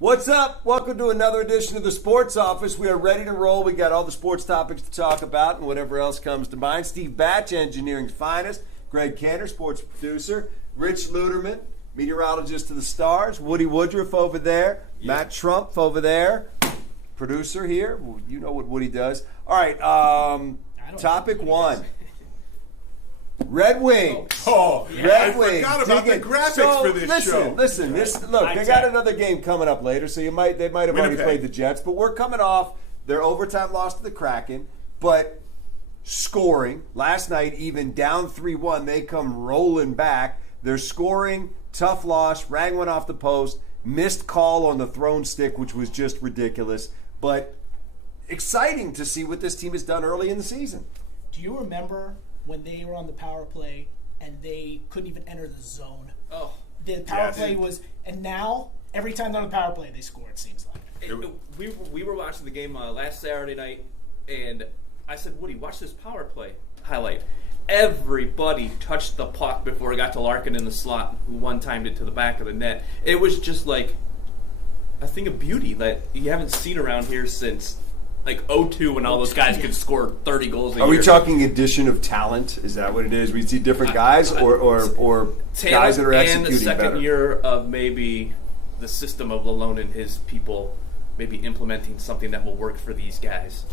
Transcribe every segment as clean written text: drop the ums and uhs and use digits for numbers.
What's up? Welcome to another edition of the Sports Office. We are ready to roll. We got all the sports topics to talk about and whatever else comes to mind. Steve Batch, engineering's finest. Greg Cantor, sports producer. Rich Luderman, meteorologist to the stars. Woody Woodruff over there. Yep. Matt Trump over there. Producer here. Well, you know what Woody does. All right, topic one. Red Wings. Red Wings. I forgot about the graphics for this show. Listen, they got another game coming up later, so they might have already played the Jets, but we're coming off their overtime loss to the Kraken, but scoring. Last night, even down 3-1, they come rolling back. They're scoring, tough loss, rang one off the post, missed call on the thrown stick, which was just ridiculous, but exciting to see what this team has done early in the season. Do you remember when they were on the power play and they couldn't even enter the zone? Oh, the power play was, and now every time they're on the power play, they score. It seems like we were watching the game last Saturday night, and I said, Woody, watch this power play highlight. Everybody touched the puck before it got to Larkin in the slot, who one-timed it to the back of the net. It was just like a thing of beauty that you haven't seen around here since like 2002 when all those guys could score 30 goals a year. Are we talking addition of talent? Is that what it is? We see different guys or guys that are executing better? And the second year of maybe the system of Lalone and his people maybe implementing something that will work for these guys.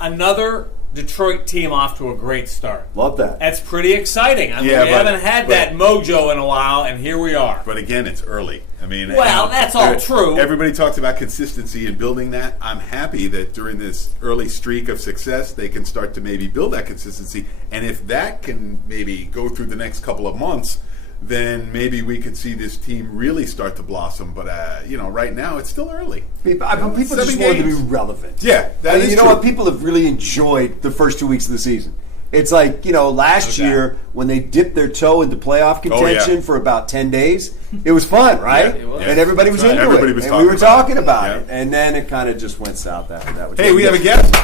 Another Detroit team off to a great start. Love that. That's pretty exciting. I mean, we haven't had that mojo in a while, and here we are. But again, it's early. I mean, that's all true. Everybody talks about consistency and building that. I'm happy that during this early streak of success, they can start to maybe build that consistency. And if that can maybe go through the next couple of months, then maybe we could see this team really start to blossom. But, right now it's still early. People just want to be relevant. Yeah, that is you know true. what? People have really enjoyed the first 2 weeks of the season. It's like, last year when they dipped their toe into playoff contention for about 10 days, it was fun, right? Yeah, it was. And everybody was into it. And we were talking about it. And then it kind of just went south after that. Hey, we have a guest.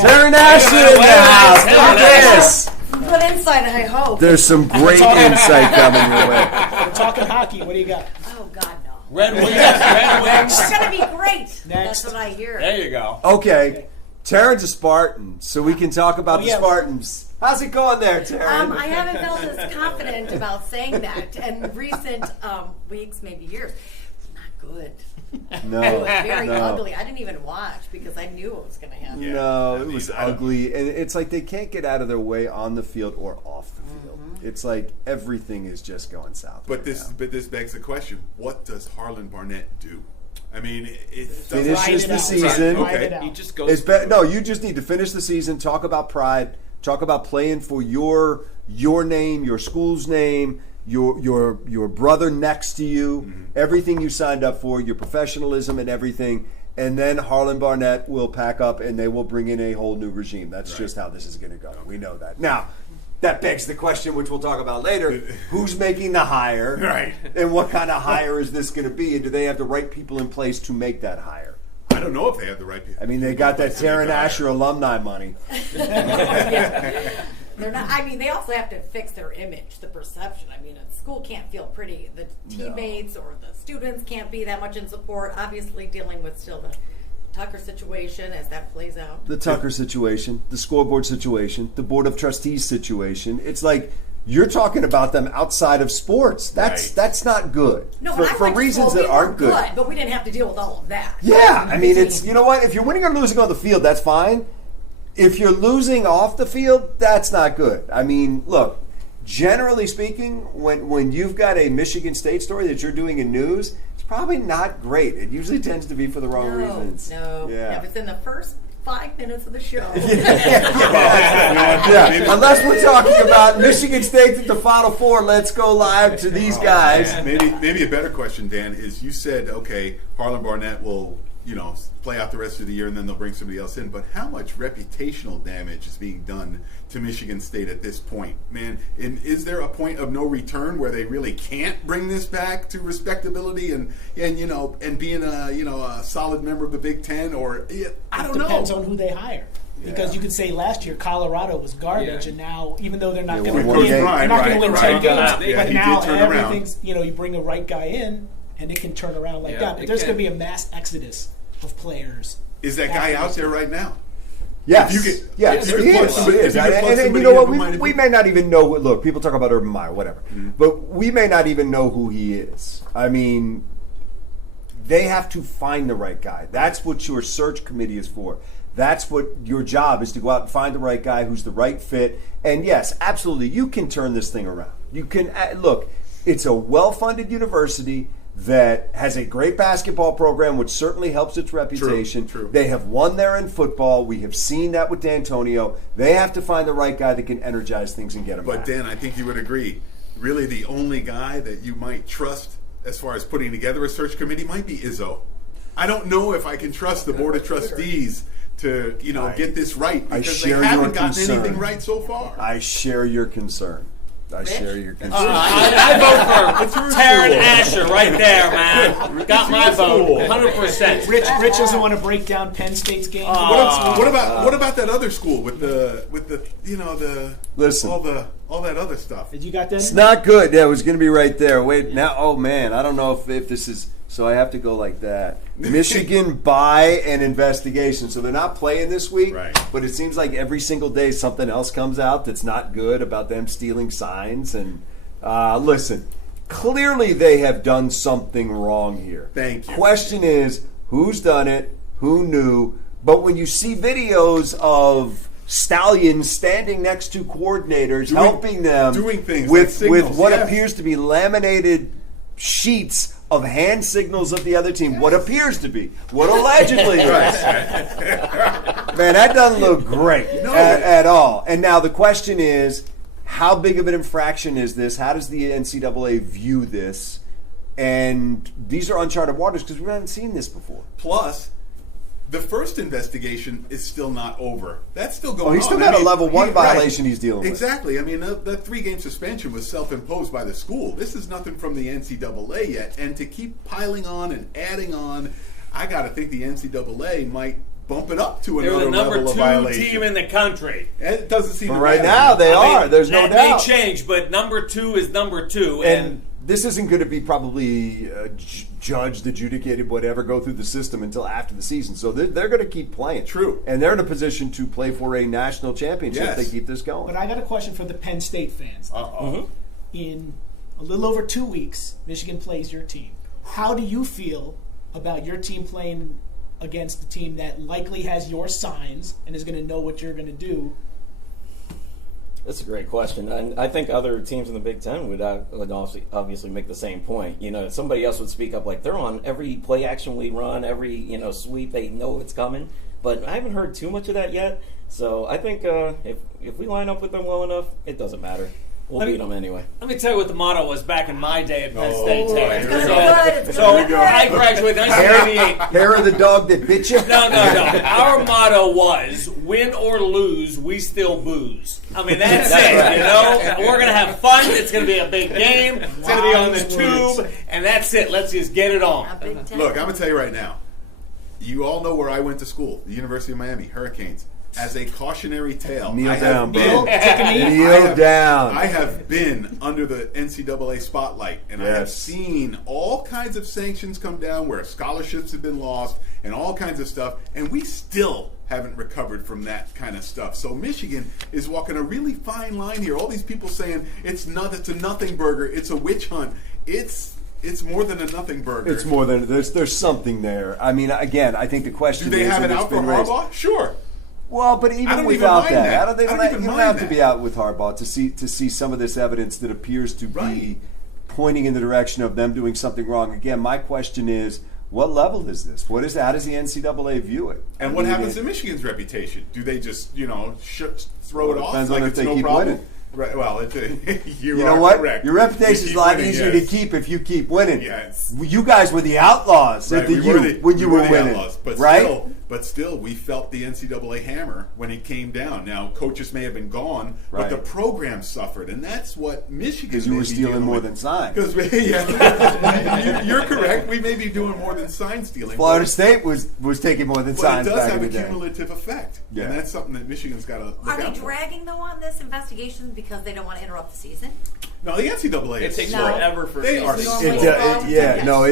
Sarah Nash in the house. Look at this. Good insight, I hope. There's some great insight coming your way. we're talking hockey. What do you got? Oh, God, no. Red Wings. Red Wings. It's going to be great. Next. That's what I hear. There you go. Okay. Taryn's a Spartan, so we can talk about the Spartans. How's it going there, Taryn? I haven't felt as confident about saying that in recent weeks, maybe years. Not good. No, It was very ugly. I didn't even watch because I knew what was going to happen. Yeah. No, it was ugly. And it's like they can't get out of their way on the field or off the field. It's like everything is just going south. But this begs the question: what does Harlan Barnett do? I mean, it finishes the season. Okay. He just goes. You just need to finish the season. Talk about pride. Talk about playing for your name, your school's name, your brother next to you, everything you signed up for, your professionalism and everything. And then Harlan Barnett will pack up and they will bring in a whole new regime. That's just how this is going to go. We know that. Now, that begs the question, which we'll talk about later, who's making the hire? Right. And what kind of hire is this going to be? And do they have the right people in place to make that hire? I don't know if they have the right people. I mean, they got that Taryn Asher alumni money. They're not. I mean, they also have to fix their image, the perception. I mean, a school can't feel pretty. The teammates or the students can't be that much in support. Obviously, dealing with still the Tucker situation as that plays out. The Tucker situation, the scoreboard situation, the board of trustees situation. It's like you're talking about them outside of sports. That's not good. No, for reasons that aren't good. But we didn't have to deal with all of that. Yeah, I mean, it's, you know what? If you're winning or losing on the field, that's fine. If you're losing off the field, that's not good. I mean, look, generally speaking, when you've got a Michigan State story that you're doing in news, it's probably not great. It usually tends to be for the wrong reasons. No. Yeah. If it's in the first 5 minutes of the show. Yeah. Unless we're talking about Michigan State at the Final Four, let's go live to these guys. Maybe a better question, Dan, is you said, okay, Harlan Barnett will, play out the rest of the year and then they'll bring somebody else in. But how much reputational damage is being done to Michigan State at this point, man? And is there a point of no return where they really can't bring this back to respectability and being a solid member of the Big Ten? Or I don't know. It depends on who they hire. Because you could say last year Colorado was garbage, and now even though they're not going to win, 10 games, but now everything's you bring a right guy in, and it can turn around like Yeah, that. But it there's can. going to be a mass exodus of players. Is that guy out there right now? Yes, If you could- yes, if you he could plug is. somebody- He if is. you could And plug you somebody know in what? who might have We been- may not even know. Look, people talk about Urban Meyer, whatever, but we may not even know who he is. I mean, they have to find the right guy. That's what your search committee is for. That's what your job is, to go out and find the right guy who's the right fit. And yes, absolutely, you can turn this thing around. You can look. It's a well-funded university that has a great basketball program, which certainly helps its reputation. True. They have won there in football. We have seen that with D'Antonio. They have to find the right guy that can energize things and get them But back. Dan, I think you would agree. Really, the only guy that you might trust as far as putting together a search committee might be Izzo. I don't know if I can trust the board of trustees to get this right, I because they share your haven't gotten concern. anything right so far. I share your concern. I share your concern. I vote for Taryn Asher right there, man. Got my vote, 100%. Rich doesn't want to break down Penn State's game. What about that other school with the Listen. all that other stuff? Did you got that? It's not good. Yeah, it was going to be right there. Wait, now, oh man, I don't know if this is, so I have to go like that. Michigan by an investigation. So they're not playing this week, Right. but it seems like every single day something else comes out that's not good about them stealing signs. And listen, clearly they have done something wrong here. Thank you. Question is, who's done it? Who knew? But when you see videos of stallions standing next to coordinators, helping them doing things with like signals, what yes. appears to be laminated sheets of hand signals of the other team. What appears to be, what allegedly is. Man, that doesn't look great at all. And now the question is, how big of an infraction is this? How does the NCAA view this? And these are uncharted waters because we haven't seen this before. Plus, the first investigation is still not over. That's still going on. He's still got a level 1 violation he's dealing with. Exactly. I mean, the 3-game suspension was self-imposed by the school. This is nothing from the NCAA yet. And to keep piling on and adding on, I got to think the NCAA might bump it up to They're another the number level of 2 violation. team in the country. It doesn't seem But to right matter. now they I mean, are. There's no that doubt. may change, but number 2 is number 2. And this isn't going to be probably judged, adjudicated, whatever, go through the system until after the season. So they're going to keep playing. True. And they're in a position to play for a national championship if Yes. they keep this going. But I got a question for the Penn State fans. In a little over 2 weeks, Michigan plays your team. How do you feel about your team playing against the team that likely has your signs and is going to know what you're going to do? That's a great question, and I think other teams in the Big Ten would obviously make the same point. Somebody else would speak up like they're on every play action we run, every sweep. They know it's coming, but I haven't heard too much of that yet. So I think if we line up with them well enough, it doesn't matter. We'll beat them anyway. Let me tell you what the motto was back in my day at Penn State. It's gonna be Terry. good. It's So gonna be good. I graduated in 1988. Hair of the dog that bit you? No. Our motto was, win or lose, we still booze. I mean, that's it, We're going to have fun. It's going to be a big game. It's going to be on the tube. And that's it. Let's just get it on. A Big Ten. Look, I'm going to tell you right now. You all know where I went to school, the University of Miami, Hurricanes. As a cautionary tale, Kneel I have down, bro. been- Kneel down. I have been under the NCAA spotlight, and I have Yes. seen all kinds of sanctions come down where scholarships have been lost and all kinds of stuff, and we still haven't recovered from that kind of stuff. So Michigan is walking a really fine line here. All these people saying it's a nothing burger, it's a witch hunt. It's more than a nothing burger. It's more than, there's something there. I mean, again, I think the question Do they is, have it and it's out for been raised- Harbaugh? Sure. Well, but I even don't even without mind that, that. I don't think I don't you even don't mind have to that. be out with Harbaugh to see some of this evidence that appears to be Right. pointing in the direction of them doing something wrong. Again, my question is, what level is this? What is how does the NCAA view it? And I what mean, happens to Michigan's reputation? Do they just, throw it off depends like on if it's they no keep problem? winning. Right. Well, you You are know what? correct. Your reputation You is keep a lot winning, easier yes. to keep if you keep winning. Yes. You guys were the outlaws Right, at the we were U when you were the winning, outlaws, but right? still, but still, we felt the NCAA hammer when it came down. Now, coaches may have been gone, but the program suffered, and that's what Michigan. Because you were stealing more than sign. Yeah, you're correct. We may be doing more than sign stealing. Florida State was taking more than signs But it does back have in a the day. cumulative effect, and that's something that Michigan's got to look Are they out for. dragging though on this investigation because they don't want to interrupt the season? No, the NCAA It is takes slow. forever for They are Normally slow.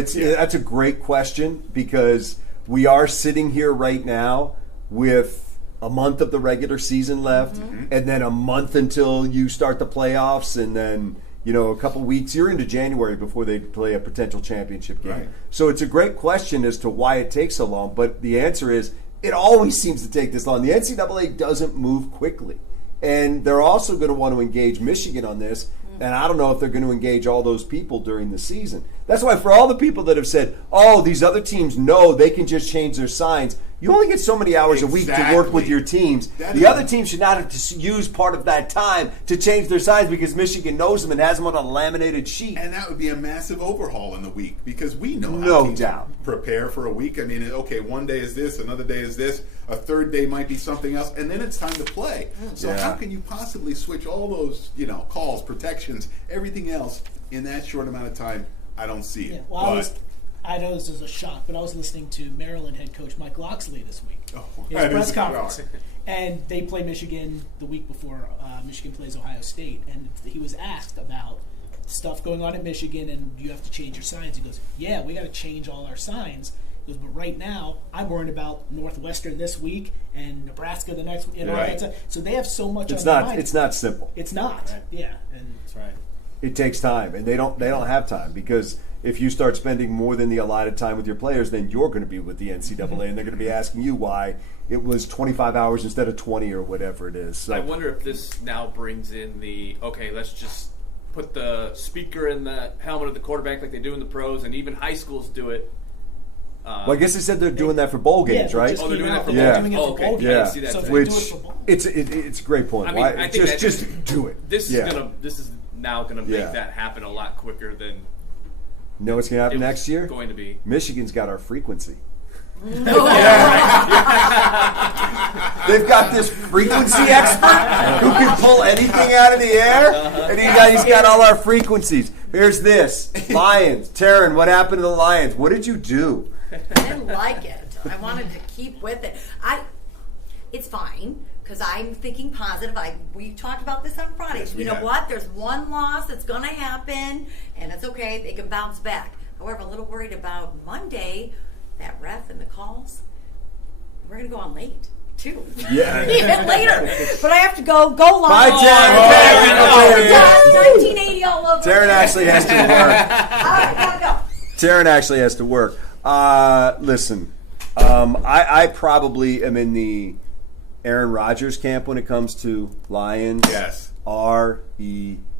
slow. That's a great question because we are sitting here right now with a month of the regular season left, and then a month until you start the playoffs, and then a couple weeks. You're into January before they play a potential championship game. Right. So it's a great question as to why it takes so long. But the answer is it always seems to take this long. The NCAA doesn't move quickly, and they're also going to want to engage Michigan on this. And I don't know if they're going to engage all those people during the season. That's why for all the people that have said, oh, these other teams know they can just change their signs, you only get so many hours a week to work with your teams. The other teams should not have to use part of that time to change their signs because Michigan knows them and has them on a laminated sheet. And that would be a massive overhaul in the week because we know how No teams doubt. prepare for a week. I mean, okay, one day is this, another day is this, a third day might be something else, and then it's time to play. So how can you possibly switch all those, calls, protections, everything else in that short amount of time? I don't see it. Well, I know this is a shock, but I was listening to Maryland head coach Mike Loxley this week. His that press is a conference. shock. And they play Michigan the week before Michigan plays Ohio State. And he was asked about stuff going on at Michigan and you have to change your signs. He goes, yeah, we got to change all our signs. He goes, but right now, I'm worried about Northwestern this week and Nebraska the next week. Right. So they have so much It's on their not. mind. It's not simple. It's not. Right. Yeah. And That's right. It takes time, and they don't have time because if you start spending more than the allotted time with your players, then you're going to be with the NCAA, and they're going to be asking you why it was 25 hours instead of 20 or whatever it is. So I wonder if this now brings in let's just put the speaker in the helmet of the quarterback like they do in the pros, and even high schools do it. well, I guess they said they're doing that for bowl games, yeah, right? just They're doing that for they're bowl doing it games? for Okay. bowl Yeah. games. I didn't see that So if too. they Which do it for bowl- it's a great point. I mean, Why, I think just do it. This is now going to make Yeah. that happen a lot quicker than You know what's going to happen it was next year? going to be. Michigan's got our frequency. They've got this frequency expert who can pull anything out of the air, and he's got all our frequencies. Here's this. Lions. Taryn, what happened to the Lions? What did you do? I didn't like it. I wanted to keep with it. It's fine because I'm thinking positive. We talked about this on Friday. Yes, we you know have. what? There's one loss that's going to happen, and it's okay. They can bounce back. However, I'm a little worried about Monday, that ref and the calls. We're going to go on late, too. Yeah. Even later. But I have to go live. Bye, Taryn. Done, 1980 all over. Taryn actually has to work. All right, gotta go. Taryn actually has to work. Listen, I probably am in the Aaron Rodgers camp when it comes to Lions. Yes. RELA.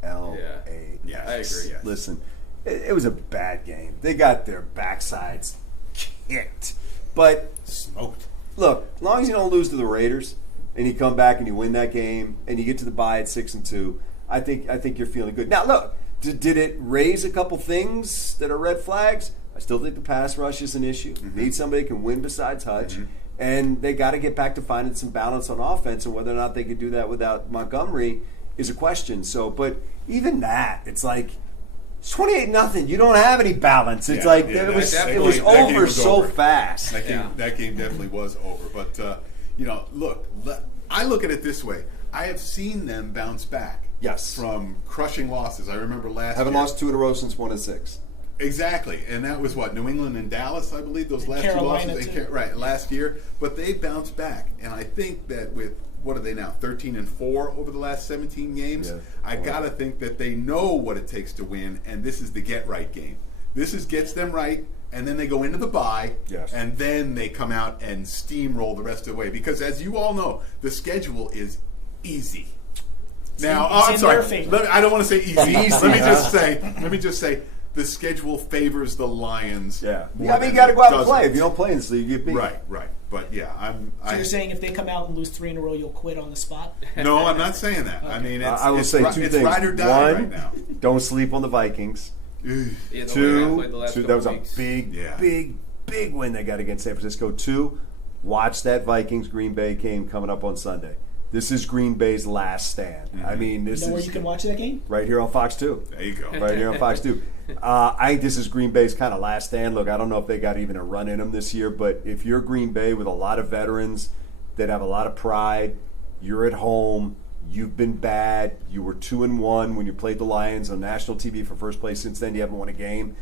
Yeah, I agree. Yes. Listen, it was a bad game. They got their backsides kicked. But Smoked. look, as long as you don't lose to the Raiders and you come back and you win that game and you get to the bye at 6-2, I think you're feeling good. Now, look, did it raise a couple things that are red flags? I still think the pass rush is an issue. Need somebody who can win besides Hutch. And they got to get back to finding some balance on offense, and whether or not they could do that without Montgomery is a question. So, but even that, it's like it's 28-0. You don't have any balance. It's like it was that game over was so over. fast. That game definitely was over. But look, I look at it this way. I have seen them bounce back. Yes. From crushing losses. I remember last Haven't year. lost 2 in a row since 1-6. Exactly, and that was what, New England and Dallas, I believe, those last Carolina, two losses. too. Right, last year. But they bounced back, and I think that with what are they now, 13-4 over the last 17 games. Yeah. I gotta think that they know what it takes to win, and this is the get right game. This gets them right, and then they go into the bye, Yes. and then they come out and steamroll the rest of the way. Because as you all know, the schedule is easy. Now, it's I'm in sorry. their favor. I don't want to say easy. Easy, Let me huh? just say. The schedule favors the Lions. Yeah. more I mean, you than got to it go out and doesn't. play. If you don't play in this league, you get beat. Right. But yeah, So you're saying if they come out and lose 3 in a row, you'll quit on the spot? no, I'm not saying that. I mean, I will it's say 2 it's things. ride or die One, right now. don't sleep on the Vikings. Yeah, the way they 2, played the last that couple was a weeks. big win they got against San Francisco. 2, watch that Vikings Green Bay game coming up on Sunday. This is Green Bay's last stand. I mean, this You know where is you can watch that game? right here on Fox 2. There you go. Right here on Fox 2. I think this is Green Bay's kind of last stand. Look, I don't know if they got even a run in them this year, but if you're Green Bay with a lot of veterans that have a lot of pride, you're at home, you've been bad, you were 2-1 when you played the Lions on national TV for first place. Since then, you haven't won a game.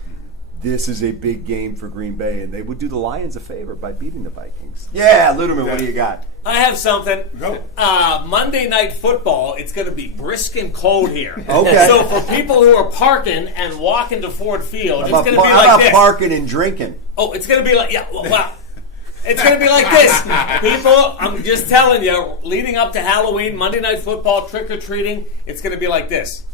This is a big game for Green Bay, and they would do the Lions a favor by beating the Vikings. Yeah, Luderman, what do you got? I have something. Go. Monday Night Football, it's going to be brisk and cold here. Okay. So for people who are parking and walking to Ford Field, it's going to be How like about this. parking and drinking? Oh, it's going to be like, yeah, well, wow. It's going to be like this. People, I'm just telling you, leading up to Halloween, Monday Night Football, trick-or-treating, it's going to be like this.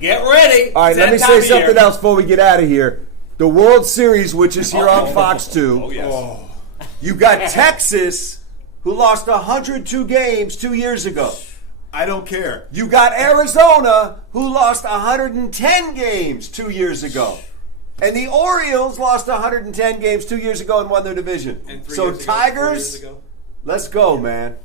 Get ready. All right, It's let that me time say of something year. else before we get out of here. The World Series, which is here on Fox 2. Oh, yes. You got Texas, who lost 102 games 2 years ago. I don't care. You got Arizona, who lost 110 games 2 years ago. And the Orioles lost 110 games 2 years ago and won their division. And 3 So years ago, 4 Tigers, years ago. let's go, man.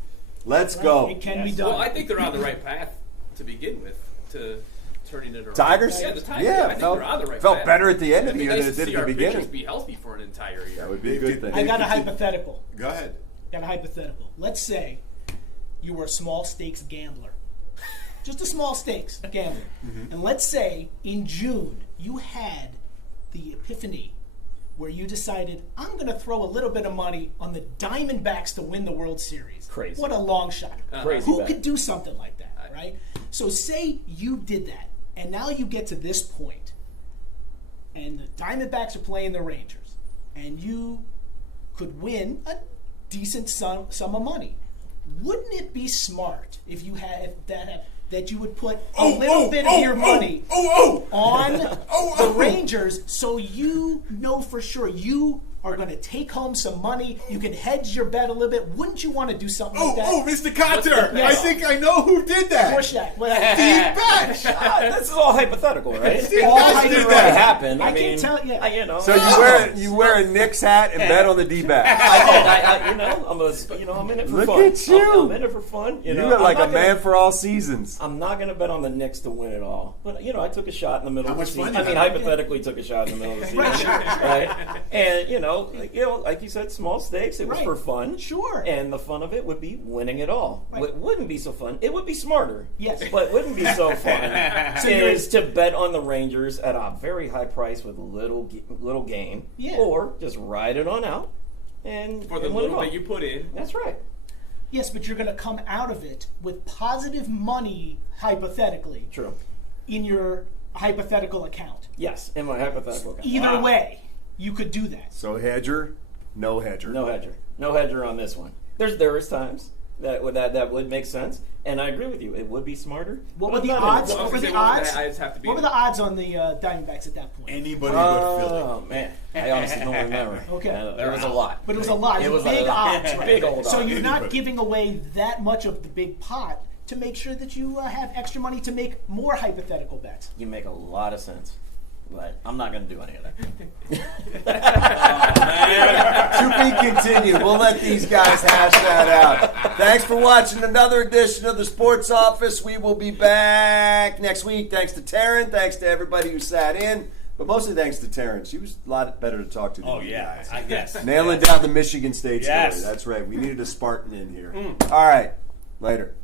Let's go. It can be done. Well, I think they're on the right path to begin with to turning it around. Tigers? Yeah, the Tigers. Yeah, I think felt- they're on the right felt path. better at the end of the It'd be year nice than it to did see at our the beginning. pitchers be healthy for an entire year. That would be a good thing. I got a hypothetical. Go ahead. Got a hypothetical. Let's say you were a small stakes gambler. Just a small stakes gambler. And let's say in June you had the epiphany where you decided, I'm going to throw a little bit of money on the Diamondbacks to win the World Series. Crazy. What a long shot. Crazy Who bet. could do something like that, right? So say you did that, and now you get to this point, and the Diamondbacks are playing the Rangers, and you could win a decent sum of money. Wouldn't it be smart if you had that you would put a little bit of your money on the Rangers, so you know for sure you are going to take home some money. You can hedge your bet a little bit. Wouldn't you want to do something like that? Mr. Cotter! Yes. I think I know who did that. Push that. Well, Steve Batch! This is all hypothetical, right? Steve All Batch hypothetical. did It that. happened. I I mean, can't tell. Yeah. you know. So you wear a Knicks hat and bet on the D-back. I I'm in it for Look fun. at you. I'm in it for fun. You You know, look like I'm a not gonna- man for all seasons. I'm not going to bet on the Knicks to win it all, but I took a shot in the middle How of the much season. fun I you mean, had? hypothetically, took a shot in the middle of the season, right? And like you said, small stakes. It was Right. for fun, Sure. And the fun of it would be winning it all. Right. What wouldn't be so fun? It would be smarter, Yes. but wouldn't be so fun you're- is to bet on the Rangers at a very high price with little gain, Yeah. or just ride it on out and For the and win it little all. bit you put in. That's right. Yes, but you're going to come out of it with positive money, hypothetically, True. in your hypothetical account. Yes, in my hypothetical. account. Either Wow. way, you could do that. So hedger, no hedger. No hedger on this one. There is times that would make sense, and I agree with you. It would be smarter. What but were the I'm not in odds? it. Well, What were the what would odds? the odds have to be? What were the odds on the Diamondbacks at that point? Anybody but Philly. Oh man, I honestly don't remember. Okay. There was a lot. But it was a lot. It was big a odds, right? big old So odds. you're not Anybody. giving away that much of the big pot to make sure that you have extra money to make more hypothetical bets. You make a lot of sense, but I'm not going to do any of that. To be continued. We'll let these guys hash that out. Thanks for watching another edition of the Sports Office. We will be back next week. Thanks to Taryn. Thanks to everybody who sat in. But mostly thanks to Taryn. She was a lot better to talk to than Oh, you yeah. guys. I guess. Nailing down the Michigan State Yes. story. That's right. We needed a Spartan in here. All right. Later.